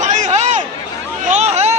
भाई है वो है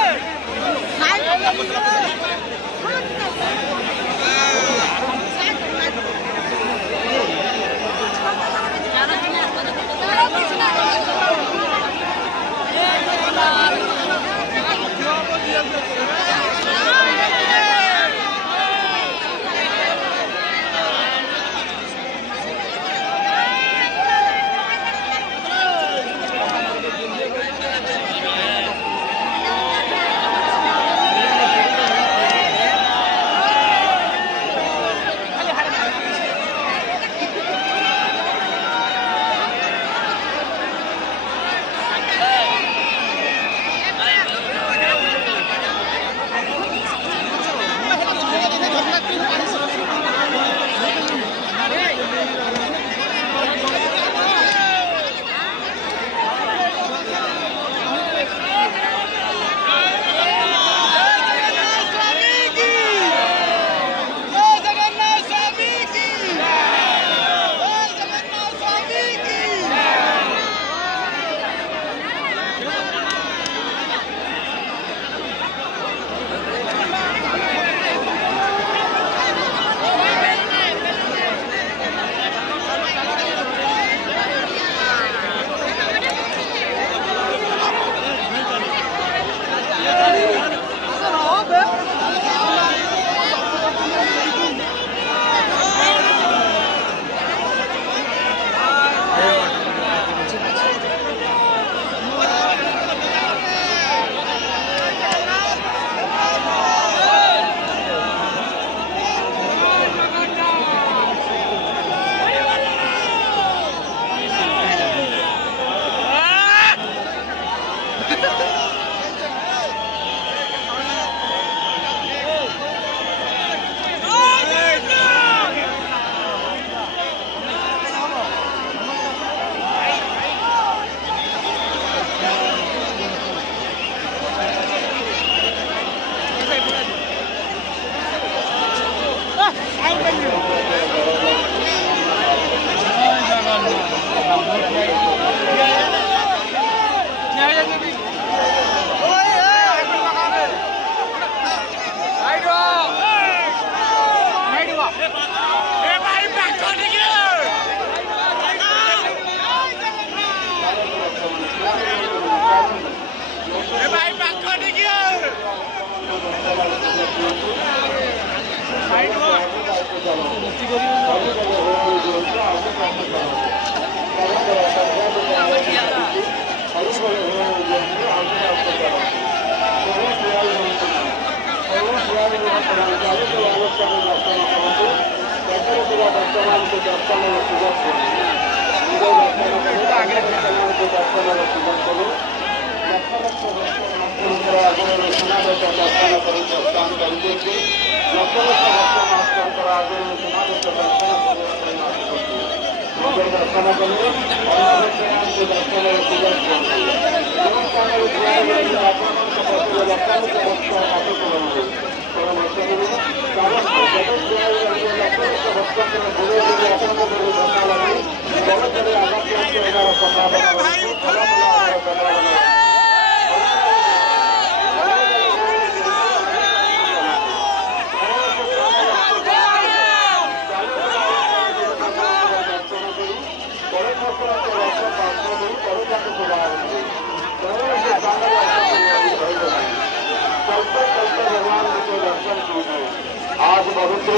आज पवित्र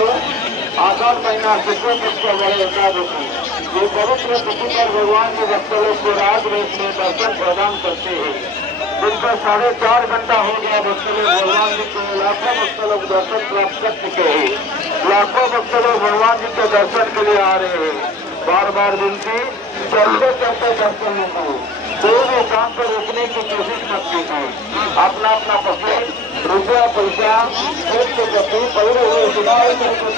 आषाढ़ महीना शुक्ल पक्ष वाले एकादशी ये पवित्र तिथि पर भगवान के भक्तों को रात रेत में दर्शन प्रदान करते हैं। जिनका 4.5 घंटा हो गया भक्त लोग भगवान जी को लाखों भक्त लोग दर्शन प्राप्त कर चुके हैं। लाखों भक्त लोग भगवान जी के दर्शन के लिए आ रहे हैं। बार बार विनती, चलते चलते दर्शन हो, कोई भी काम को रोकने की कोशिश मत कीजिए। अपना अपना पसंद रुपया पैसा पवित्र हुए